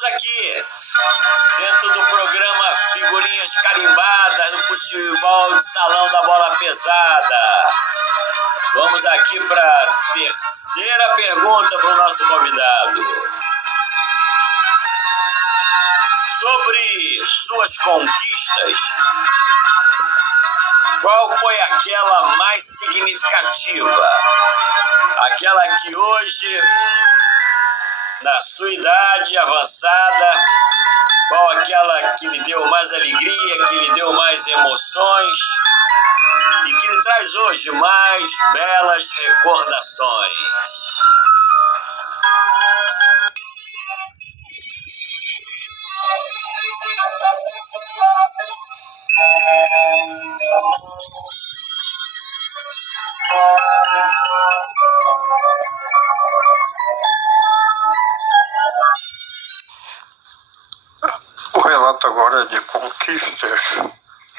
Estamos aqui dentro do programa Figurinhas Carimbadas no futebol de salão da bola pesada. Vamos aqui para a terceira pergunta para o nosso convidado. Sobre suas conquistas, qual foi aquela mais significativa? Aquela que hoje, na sua idade avançada, qual aquela que lhe deu mais alegria, que lhe deu mais emoções e que lhe traz hoje mais belas recordações? O relato agora de conquistas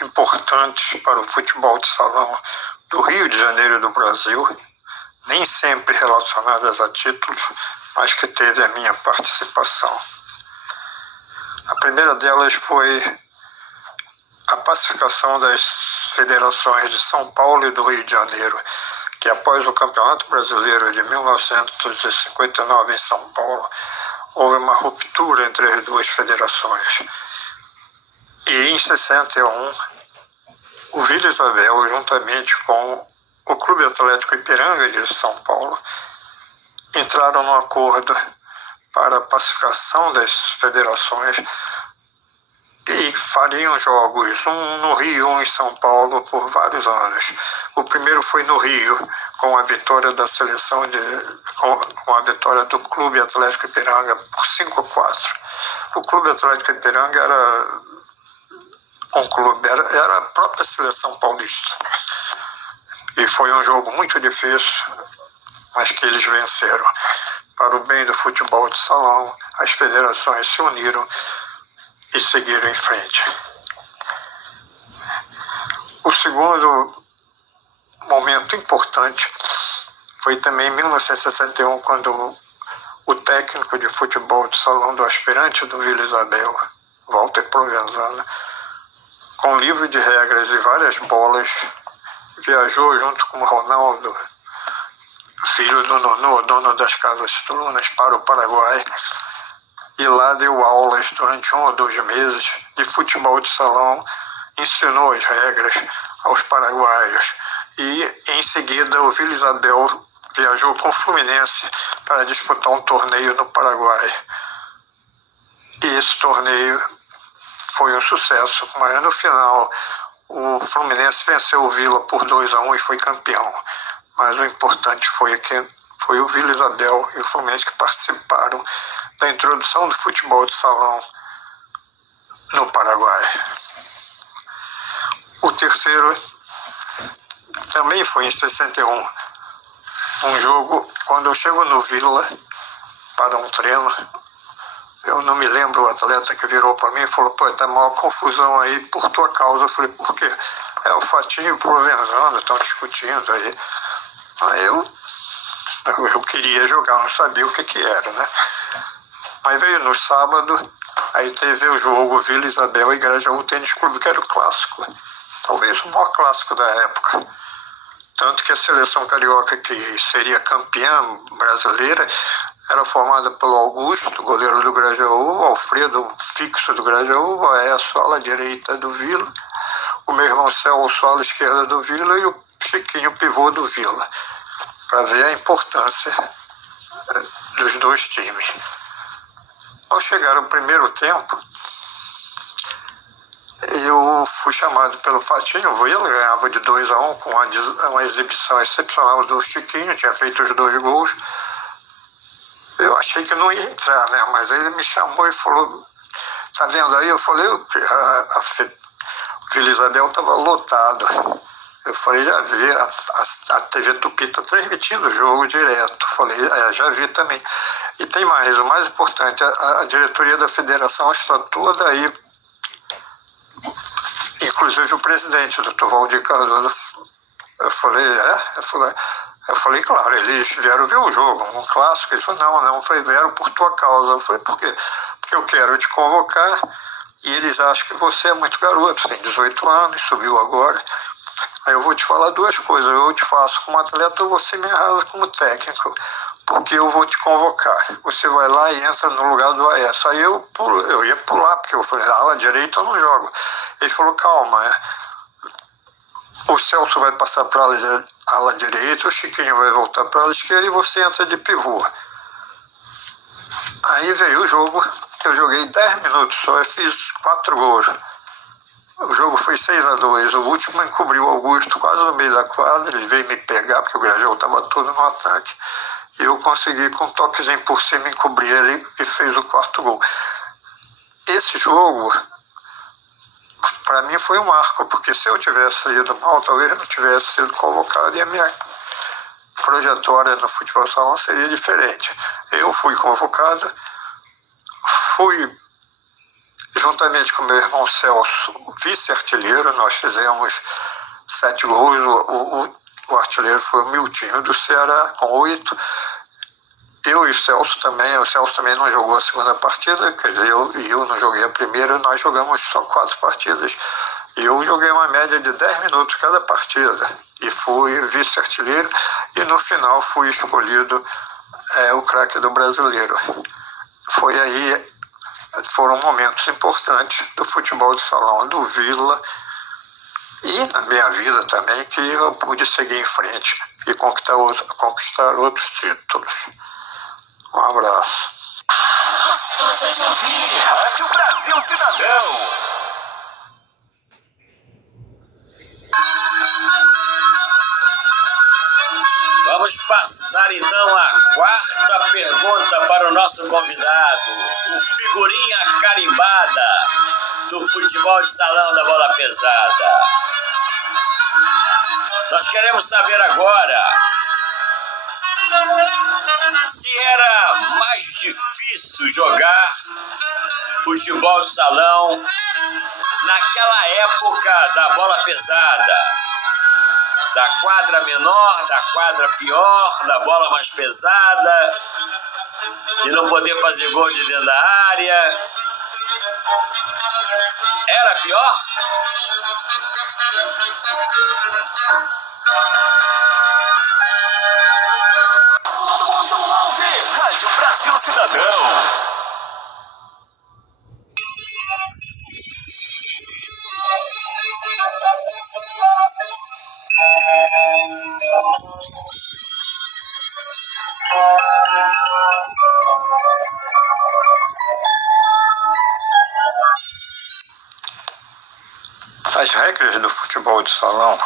importantes para o futebol de salão do Rio de Janeiro e do Brasil, nem sempre relacionadas a títulos, mas que teve a minha participação. A primeira delas foi a pacificação das federações de São Paulo e do Rio de Janeiro, que após o Campeonato Brasileiro de 1959 em São Paulo, houve uma ruptura entre as duas federações. E em 61, o Vila Isabel, juntamente com o Clube Atlético Ipiranga de São Paulo, entraram num acordo para a pacificação das federações e fariam jogos, um no Rio e um em São Paulo, por vários anos. O primeiro foi no Rio, com a vitória da seleção com a vitória do Clube Atlético Ipiranga por 5-4. O Clube Atlético Ipiranga era um clube, era a própria seleção paulista. E foi um jogo muito difícil, mas que eles venceram. Para o bem do futebol de salão, as federações se uniram e seguiram em frente. O segundo momento importante foi também em 1961, quando o técnico de futebol de salão do aspirante do Vila Isabel, Walter Provenzano, com livro de regras e várias bolas, viajou junto com o Ronaldo, filho do Nonô, dono das Casas Trunas, para o Paraguai, e lá deu aulas durante 1 ou 2 meses de futebol de salão, ensinou as regras aos paraguaios. E em seguida o Vila Isabel viajou com o Fluminense para disputar um torneio no Paraguai. E esse torneio foi um sucesso, mas no final o Fluminense venceu o Vila por 2-1 e foi campeão. Mas o importante foi que foi o Vila Isabel e o Fluminense que participaram da introdução do futebol de salão no Paraguai. O terceiro também foi em 61. Um jogo, quando eu chego no Vila para um treino, eu não me lembro o atleta que virou para mim e falou: pô, tá maior confusão aí por tua causa. Eu falei: por quê? É o Fatinho e o Provenzano estão discutindo aí. Aí eu queria jogar, não sabia o que era, né? Mas veio no sábado, aí teve o jogo Vila Isabel e Grajaú Tênis Clube, que era o clássico, talvez o maior clássico da época. Tanto que a seleção carioca, que seria campeã brasileira, era formada pelo Augusto, goleiro do Grajaú, o Alfredo, fixo do Grajaú, o Aécio, ala direita do Vila, o meu irmão Celso, ala esquerda do Vila, e o Chiquinho, pivô do Vila, para ver a importância dos dois times. Ao chegar ao primeiro tempo, eu fui chamado pelo Fatinho. O Vila ganhava de 2-1 com uma exibição excepcional do Chiquinho, tinha feito os 2 gols. Eu achei que não ia entrar, né? Mas ele me chamou e falou: tá vendo aí? Eu falei: o Vila Isabel estava lotado. Eu falei: já vi, a TV Tupi está transmitindo o jogo direto. Falei: já vi também. E tem mais, o mais importante, a diretoria da federação está toda aí, inclusive o presidente, o Dr. Valdir Cardoso. Eu falei: Eu falei: claro, eles vieram ver o jogo, um clássico. Ele falou: não, vieram por tua causa. Eu falei: por quê? porque eu quero te convocar e eles acham que você é muito garoto, tem 18 anos, subiu agora. Aí eu vou te falar duas coisas, eu te faço como atleta ou você me arrasa como técnico, porque eu vou te convocar. Você vai lá e entra no lugar do Aécio. Aí eu ia pular, porque eu falei, ala direita eu não jogo. Ele falou, calma, o Celso vai passar para a ala direita, o Chiquinho vai voltar para a ala esquerda e você entra de pivô. Aí veio o jogo, eu joguei 10 minutos só, eu fiz 4 gols. O jogo foi 6-2, o último encobriu o Augusto quase no meio da quadra, ele veio me pegar, porque o Grajaú estava todo no ataque, e eu consegui com um toquezinho por cima encobrir ele e fez o 4º gol. Esse jogo, para mim foi um marco, porque se eu tivesse ido mal, talvez eu não tivesse sido convocado e a minha trajetória no futebol salão seria diferente. Eu fui convocado, fui juntamente com meu irmão Celso, vice-artilheiro, nós fizemos 7 gols, o artilheiro foi o Miltinho do Ceará, com 8. Eu e o Celso também não jogou a segunda partida, quer dizer, eu não joguei a primeira, nós jogamos só 4 partidas. E eu joguei uma média de 10 minutos cada partida, e fui vice-artilheiro, e no final fui escolhido o craque do brasileiro. Foram momentos importantes do futebol de salão do Vila e na minha vida também, que eu pude seguir em frente e conquistar outros títulos. Um abraço. Gostosa de ouvir. Rádio Brasil Cidadão. Vamos passar então a 4ª pergunta para o nosso convidado, o figurinha carimbada do futebol de salão da bola pesada. Nós queremos saber agora se era mais difícil jogar futebol de salão naquela época da bola pesada, da quadra menor, da quadra pior, da bola mais pesada, de não poder fazer gol de dentro da área. Era pior? Todo mundo ouve Rádio Brasil Cidadão. As regras do futebol de salão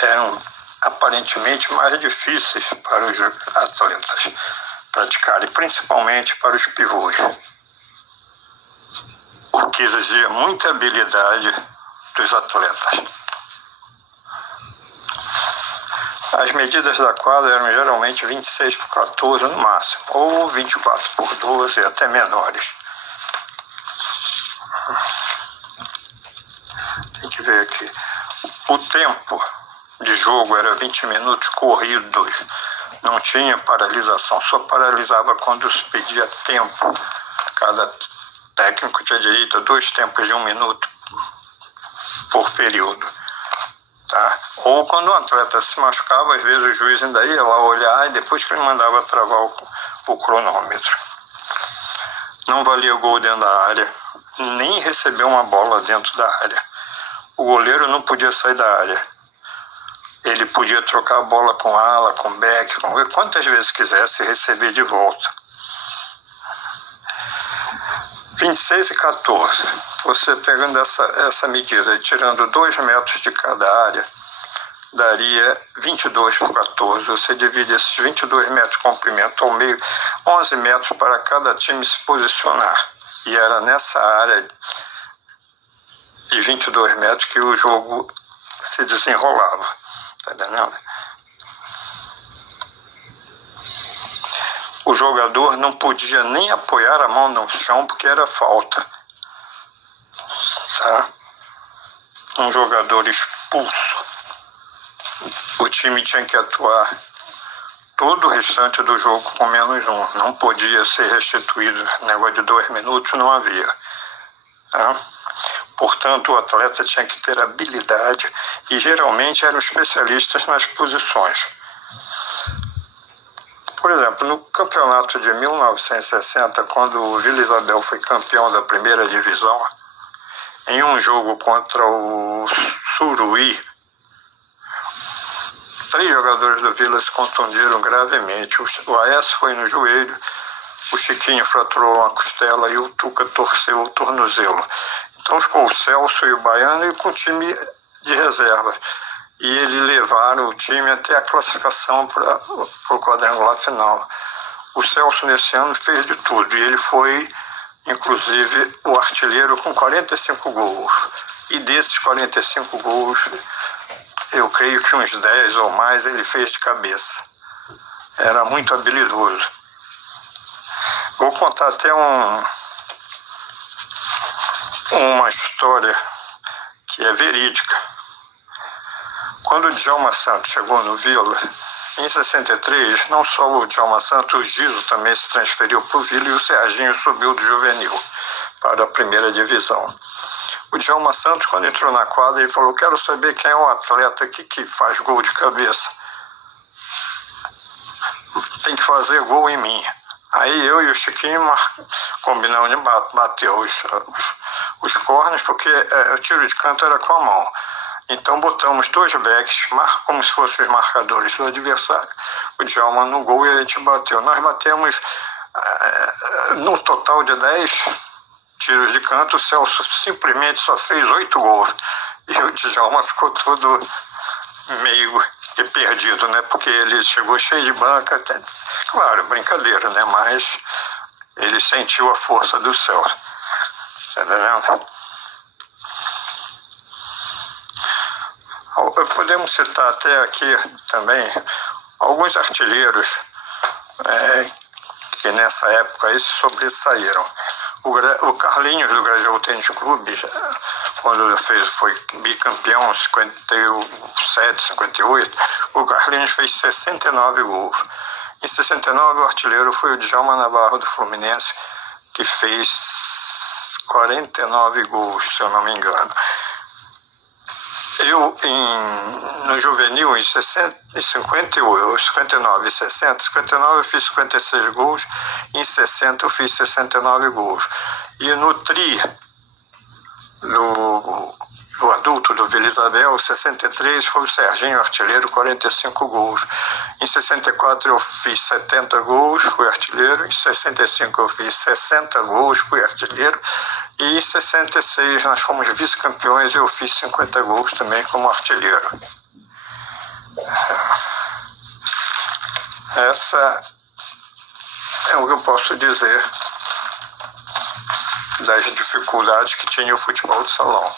eram aparentemente mais difíceis para os atletas praticarem, principalmente para os pivôs, o que exigia muita habilidade dos atletas. As medidas da quadra eram geralmente 26/14 no máximo, ou 24/12, até menores. Tem que ver aqui. O tempo de jogo era 20 minutos corridos, não tinha paralisação, só paralisava quando se pedia tempo. Cada técnico tinha direito a 2 tempos de 1 minuto por período. Tá? Ou quando o atleta se machucava, às vezes o juiz ainda ia lá olhar e depois que ele mandava travar o cronômetro. Não valia gol dentro da área, nem receber uma bola dentro da área. O goleiro não podia sair da área. Ele podia trocar a bola com ala, com back, quantas vezes quisesse receber de volta. 26/14. Você pegando essa medida, tirando 2 metros de cada área, daria 22/14. Você divide esses 22 metros de comprimento ao meio, 11 metros para cada time se posicionar. E era nessa área de 22 metros que o jogo se desenrolava. Tá entendendo? O jogador não podia nem apoiar a mão no chão porque era falta. Tá? Um jogador expulso, o time tinha que atuar todo o restante do jogo com -1. Não podia ser restituído. Negócio de 2 minutos não havia. Tá? Portanto, o atleta tinha que ter habilidade e geralmente eram especialistas nas posições. Por exemplo, no campeonato de 1960, quando o Vila Isabel foi campeão da primeira divisão, em um jogo contra o Suruí, 3 jogadores do Vila se contundiram gravemente. O Aécio foi no joelho, o Chiquinho fraturou uma costela e o Tuca torceu o tornozelo. Então ficou o Celso e o Baiano com o time de reserva. E eles levaram o time até a classificação para o quadrangular final. O Celso nesse ano fez de tudo e ele foi, inclusive, o artilheiro com 45 gols. E desses 45 gols, eu creio que uns 10 ou mais ele fez de cabeça. Era muito habilidoso. Vou contar até uma história que é verídica. Quando o Djalma Santos chegou no Vila, em 63, não só o Djalma Santos, o Giso também se transferiu para o Vila e o Serginho subiu do juvenil para a primeira divisão. O Djalma Santos, quando entrou na quadra, ele falou: quero saber quem é o atleta aqui que faz gol de cabeça. Tem que fazer gol em mim. Aí eu e o Chiquinho combinamos de bater os corners, porque o tiro de canto era com a mão. Então botamos 2 backs, como se fossem os marcadores do adversário. O Djalma no gol e a gente bateu. Nós batemos num total de 10 tiros de canto. O Celso simplesmente só fez 8 gols. E o Djalma ficou todo meio que perdido, né? Porque ele chegou cheio de banca. Claro, brincadeira, né? Mas ele sentiu a força do Celso. Tá entendendo? Podemos citar até aqui também alguns artilheiros que nessa época aí se sobressaíram. O Carlinhos do Grajaú Tênis Clube, quando foi bicampeão em 57, 58, o Carlinhos fez 69 gols. Em 69 o artilheiro foi o Djalma Navarro do Fluminense, que fez 49 gols, se eu não me engano. Eu, no juvenil, em 58, 59 e 60, 59 eu fiz 56 gols, em 60 eu fiz 69 gols. E no tri do adulto do Vila Isabel, 63 foi o Serginho, artilheiro, 45 gols. Em 64 eu fiz 70 gols, fui artilheiro. Em 65 eu fiz 60 gols, fui artilheiro. E em 66 nós fomos vice-campeões e eu fiz 50 gols também como artilheiro. Essa é o que eu posso dizer das dificuldades que tinha o futebol de salão.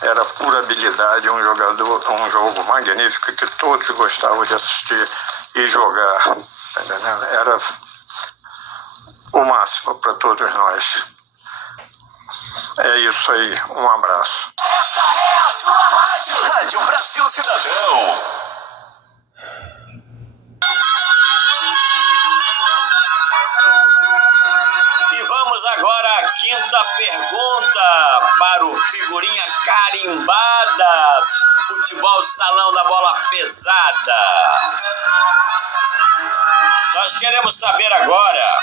Era pura habilidade, um jogo magnífico que todos gostavam de assistir e jogar. Tá entendendo? Era o máximo para todos nós. É isso aí, um abraço. Essa é a sua rádio, Rádio Brasil Cidadão. E vamos agora à quinta pergunta para o figurinha carimbada, futebol de salão da bola pesada. Nós queremos saber agora,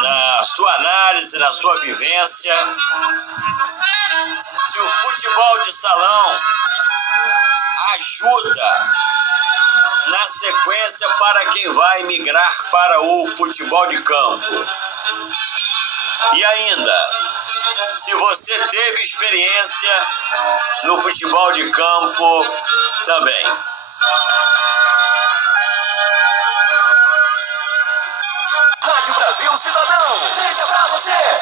na sua análise, na sua vivência, se o futebol de salão ajuda na sequência para quem vai migrar para o futebol de campo. E ainda, se você teve experiência no futebol de campo também. Rádio Brasil Cidadão, deixa pra você.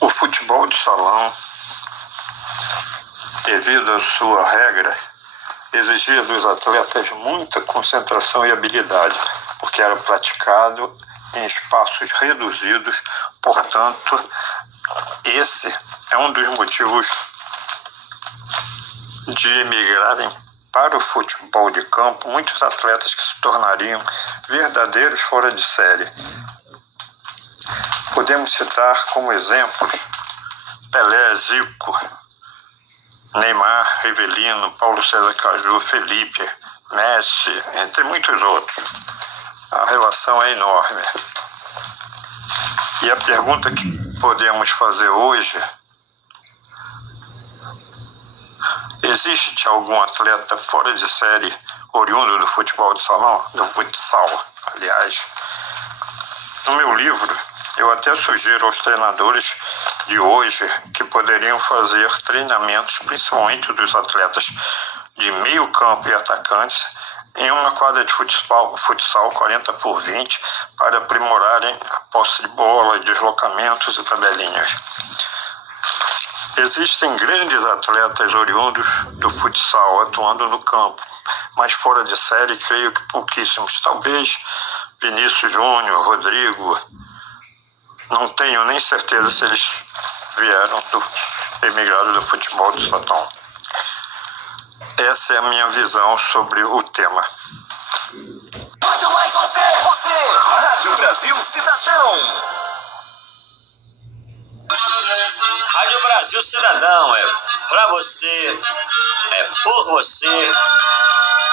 O futebol de salão devido à sua regra, exigia dos atletas muita concentração e habilidade, porque era praticado em espaços reduzidos. Portanto, esse é um dos motivos de emigrarem para o futebol de campo muitos atletas que se tornariam verdadeiros fora de série. Podemos citar como exemplos Pelé, Zico, Neymar, Rivelino, Paulo César Caju, Felipe, Messi, entre muitos outros. A relação é enorme. E a pergunta que podemos fazer hoje: existe algum atleta fora de série oriundo do futebol de salão? Do futsal, aliás. No meu livro, eu até sugiro aos treinadores de hoje que poderiam fazer treinamentos, principalmente dos atletas de meio campo e atacantes, em uma quadra de futsal 40x20, para aprimorarem a posse de bola, deslocamentos e tabelinhas. Existem grandes atletas oriundos do futsal atuando no campo, mas fora de série creio que pouquíssimos. Talvez Vinícius Júnior, Rodrigo, não tenho nem certeza se eles vieram emigraram do futebol de salão. Essa é a minha visão sobre o tema. Muito mais você, Rádio Brasil Cidadão. Rádio Brasil Cidadão é pra você, é por você,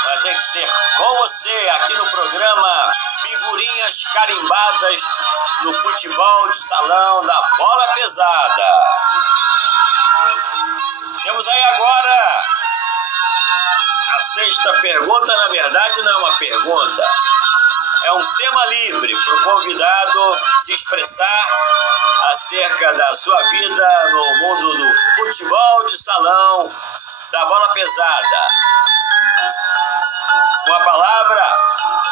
mas tem que ser com você aqui no programa Figurinhas Carimbadas no Futebol de Salão da Bola Pesada. Temos aí agora a sexta pergunta. Na verdade não é uma pergunta, é um tema livre para o convidado se expressar acerca da sua vida no mundo do futebol de salão da bola pesada. Com a palavra,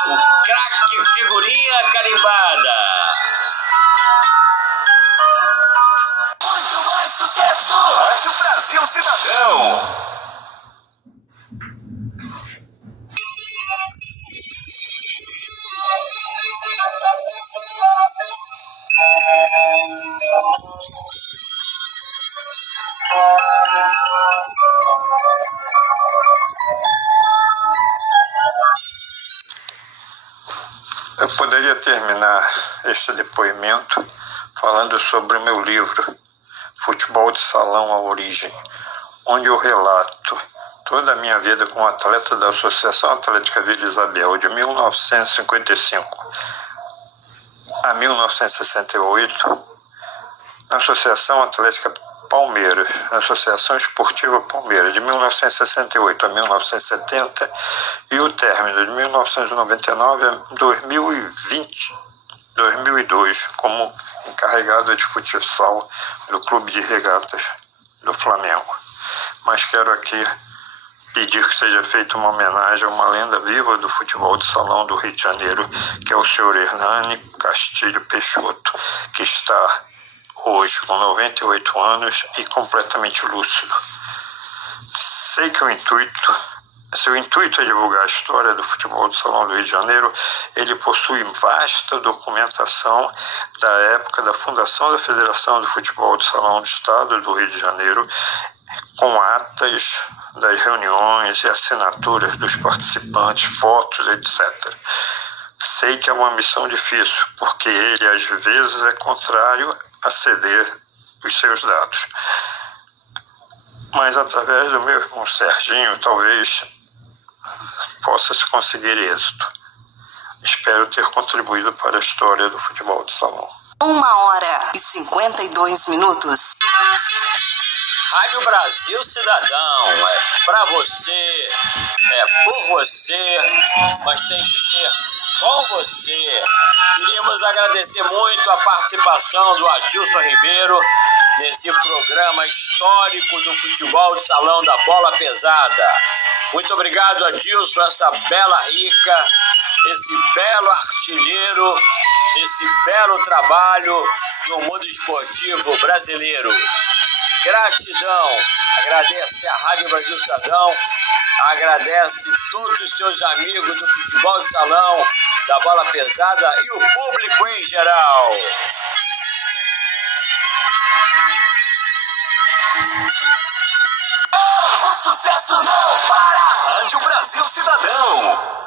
o craque Figurinha Carimbada. Muito mais sucesso! Rádio Brasil Cidadão. Eu poderia terminar este depoimento falando sobre o meu livro, Futebol de Salão à Origem, onde eu relato toda a minha vida como atleta da Associação Atlética Vila Isabel, de 1955 a 1968, na Associação Atlética Palmeiras, na Associação Esportiva Palmeiras, de 1968 a 1970, e o término de 1999 a 2002, como encarregado de futsal do Clube de Regatas do Flamengo. Mas quero aqui pedir que seja feita uma homenagem a uma lenda viva do futebol de salão do Rio de Janeiro, que é o senhor Hernani Castilho Peixoto, que está hoje com 98 anos e completamente lúcido. Sei que seu intuito é divulgar a história do futebol de salão do Rio de Janeiro. Ele possui vasta documentação da época da fundação da Federação do Futebol de Salão do Estado do Rio de Janeiro, com atas das reuniões e assinaturas dos participantes, fotos, etc. Sei que é uma missão difícil, porque ele às vezes é contrário a ceder os seus dados. Mas através do meu irmão Serginho, talvez possa se conseguir êxito. Espero ter contribuído para a história do futebol de salão. 1h52. Rádio Brasil Cidadão é pra você, é por você, mas tem que ser com você. Queríamos agradecer muito a participação do Adilson Ribeiro nesse programa histórico do futebol de salão da bola pesada. Muito obrigado, Adilson, essa bela rica, esse belo artilheiro, esse belo trabalho no mundo esportivo brasileiro. Gratidão. Agradece a Rádio Brasil Cidadão, agradece todos os seus amigos do futebol de salão, da bola pesada e o público em geral. O sucesso não para. Rádio Brasil Cidadão.